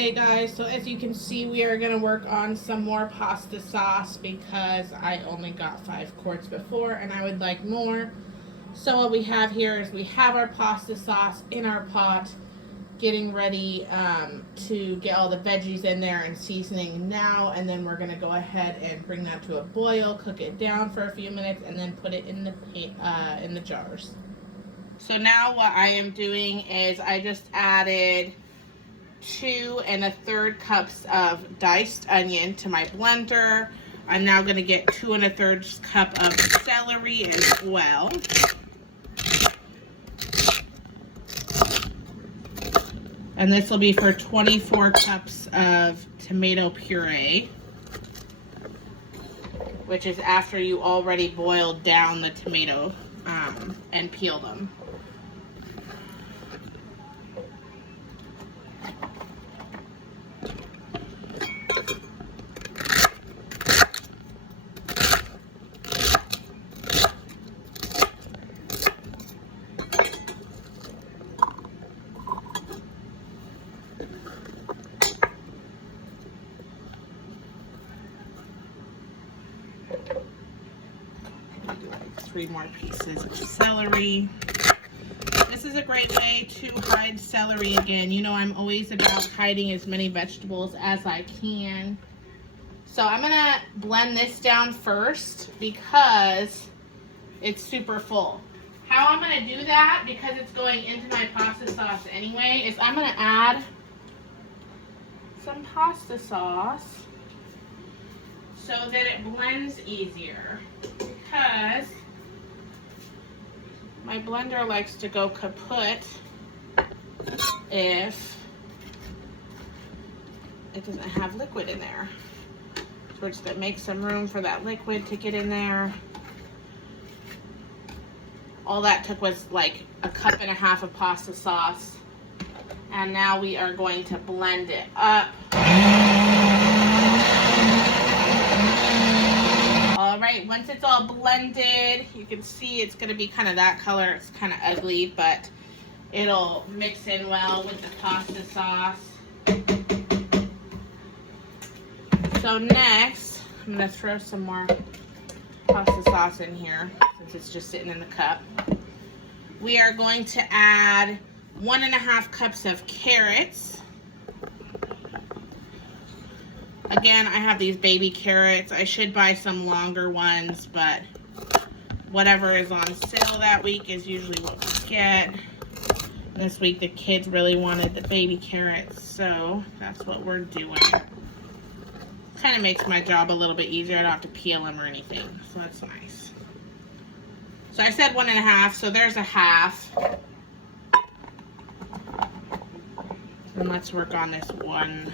Okay guys, so as you can see, we are going to work on some more pasta sauce because I only got 5 quarts before and I would like more. So what we have here is we have our pasta sauce in our pot, getting ready to get all the veggies in there and seasoning now, and then we're going to go ahead and bring that to a boil, cook it down for a few minutes, and then put it in the jars. So now what I am doing is I just added 2 1/3 cups of diced onion to my blender. I'm now going to get 2 1/3 cup of celery as well. And this will be for 24 cups of tomato puree, which is after you already boiled down the tomato and peel them. Do like 3 more pieces of celery. This is a great way to hide celery again. You know, I'm always about hiding as many vegetables as I can. So I'm gonna blend this down first because it's super full. How I'm gonna do that, because it's going into my pasta sauce anyway, is I'm gonna add some pasta sauce so that it blends easier, because my blender likes to go kaput if it doesn't have liquid in there. So we're just gonna make some room for that liquid to get in there. All that took was like 1.5 cups of pasta sauce. And now we are going to blend it up. All right, once it's all blended, you can see it's gonna be kind of that color. It's kind of ugly, but it'll mix in well with the pasta sauce. So next, I'm gonna throw some more pasta sauce in here since it's just sitting in the cup. We are going to add 1.5 cups of carrots. Again, I have these baby carrots. I should buy some longer ones, but whatever is on sale that week is usually what we get. This week the kids really wanted the baby carrots, so that's what we're doing. Kind of makes my job a little bit easier. I don't have to peel them or anything, so that's nice. So I said 1.5, so there's a half. And let's work on this one.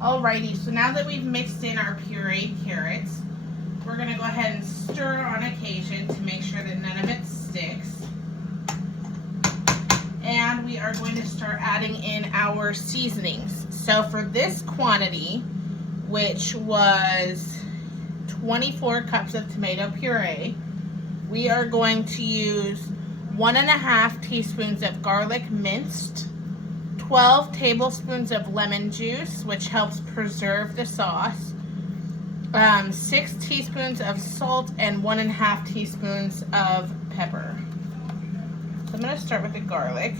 Alrighty, so now that we've mixed in our pureed carrots, we're going to go ahead and stir on occasion to make sure that none of it sticks. And we are going to start adding in our seasonings. So for this quantity, which was 24 cups of tomato puree, we are going to use 1.5 teaspoons of garlic minced, 12 tablespoons of lemon juice, which helps preserve the sauce, 6 teaspoons of salt, and 1.5 teaspoons of pepper. So I'm going to start with the garlic.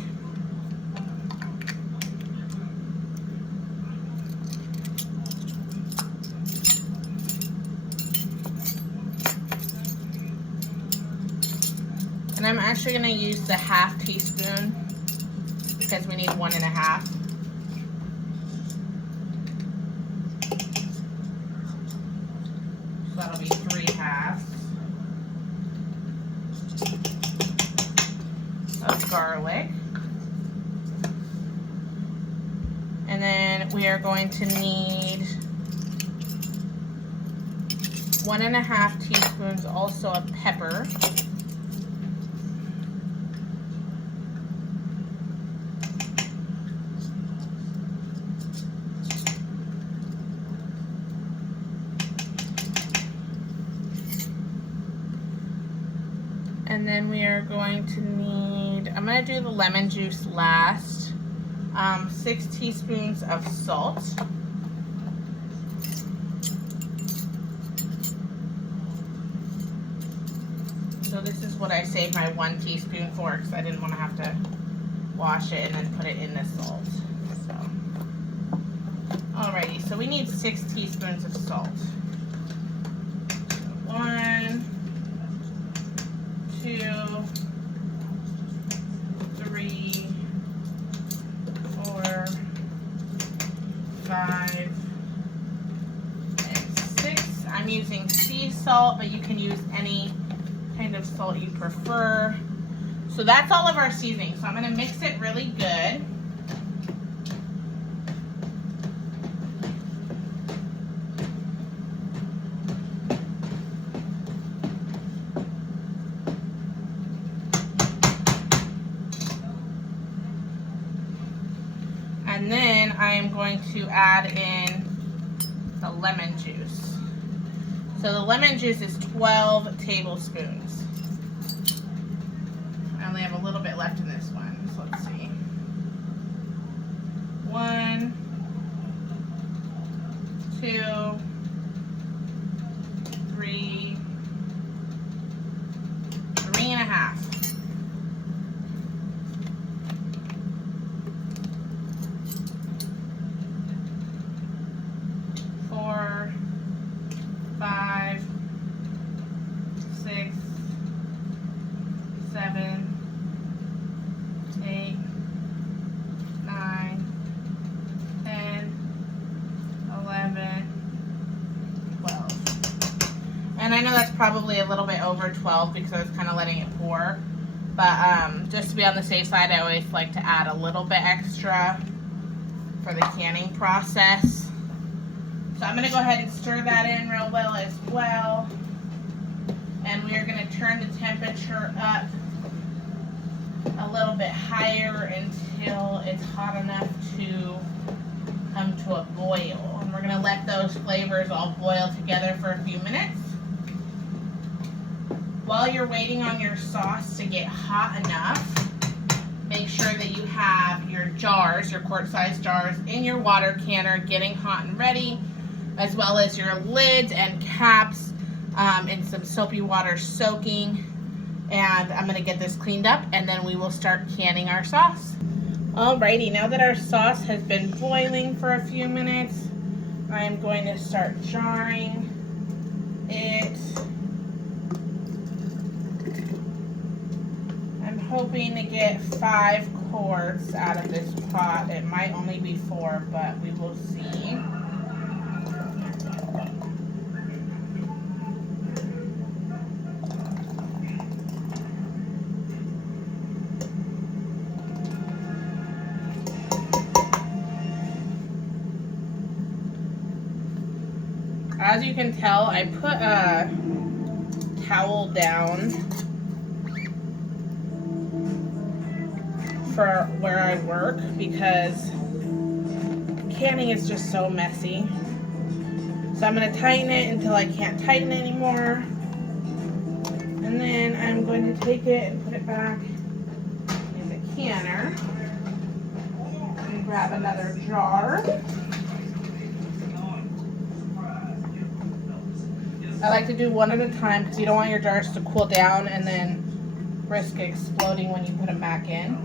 And I'm actually going to use the 1/2 teaspoon because we need 1.5. So that'll be 3/2 of garlic. And then we are going to need 1.5 teaspoons also of pepper. And then we are going to need, I'm going to do the lemon juice last. 6 teaspoons of salt. So this is what I saved my 1 teaspoon for because I didn't want to have to wash it and then put it in the salt. So, alrighty, so we need 6 teaspoons of salt. 1, 2, 3, 4, 5, and 6. I'm using sea salt, but you can use any kind of salt you prefer. So that's all of our seasoning. So I'm going to mix it really good. And then I am going to add in the lemon juice. So the lemon juice is 12 tablespoons. I only have a little bit left in this one, so let's see. 1, 2, 3, 3.5. 4, 5, 6, 7, 8, 9, 10, 11, 12. And I know that's probably a little bit over 12 because I was kind of letting it pour. But just to be on the safe side, I always like to add a little bit extra for the canning process. So I'm going to go ahead and stir that in real well as well. And we are going to turn the temperature up a little bit higher until it's hot enough to come to a boil. And we're going to let those flavors all boil together for a few minutes. While you're waiting on your sauce to get hot enough, make sure that you have your jars, your quart-sized jars, in your water canner getting hot and ready, as well as your lids and caps in some soapy water soaking. And I'm gonna get this cleaned up and then we will start canning our sauce. Alrighty, now that our sauce has been boiling for a few minutes, I am going to start jarring it. I'm hoping to get 5 quarts out of this pot. It might only be 4, but we will see. As you can tell, I put a towel down for where I work because canning is just so messy. So I'm going to tighten it until I can't tighten anymore. And then I'm going to take it and put it back in the canner. And grab another jar. I like to do one at a time because you don't want your jars to cool down and then risk exploding when you put them back in.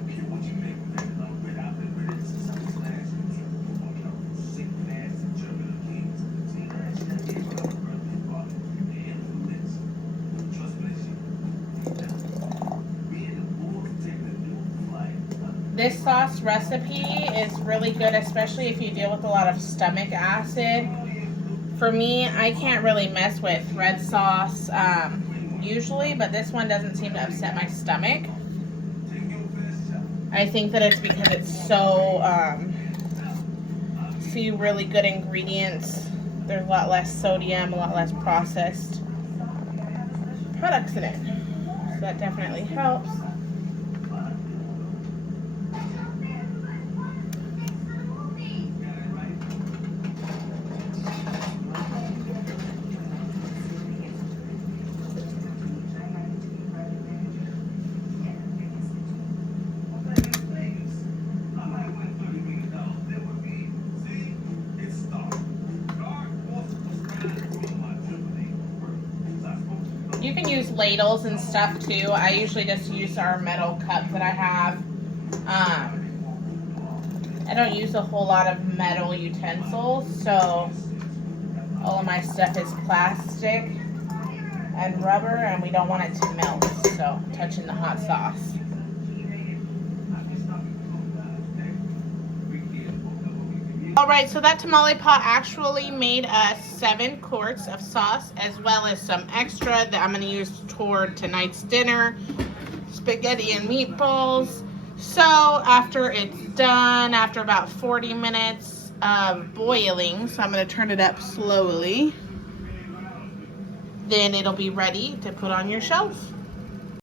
This sauce recipe is really good, especially if you deal with a lot of stomach acid. For me, I can't really mess with red sauce usually, but this one doesn't seem to upset my stomach. I think that it's because it's so few really good ingredients. There's a lot less sodium, a lot less processed products in it. So that definitely helps. You can use ladles and stuff too. I usually just use our metal cup that I have. I don't use a whole lot of metal utensils, so all of my stuff is plastic and rubber, and we don't want it to melt, so touching the hot sauce. Alright, so that tamale pot actually made us 7 quarts of sauce, as well as some extra that I'm going to use toward tonight's dinner, spaghetti and meatballs. So after it's done, after about 40 minutes of boiling, so I'm going to turn it up slowly, then it'll be ready to put on your shelf.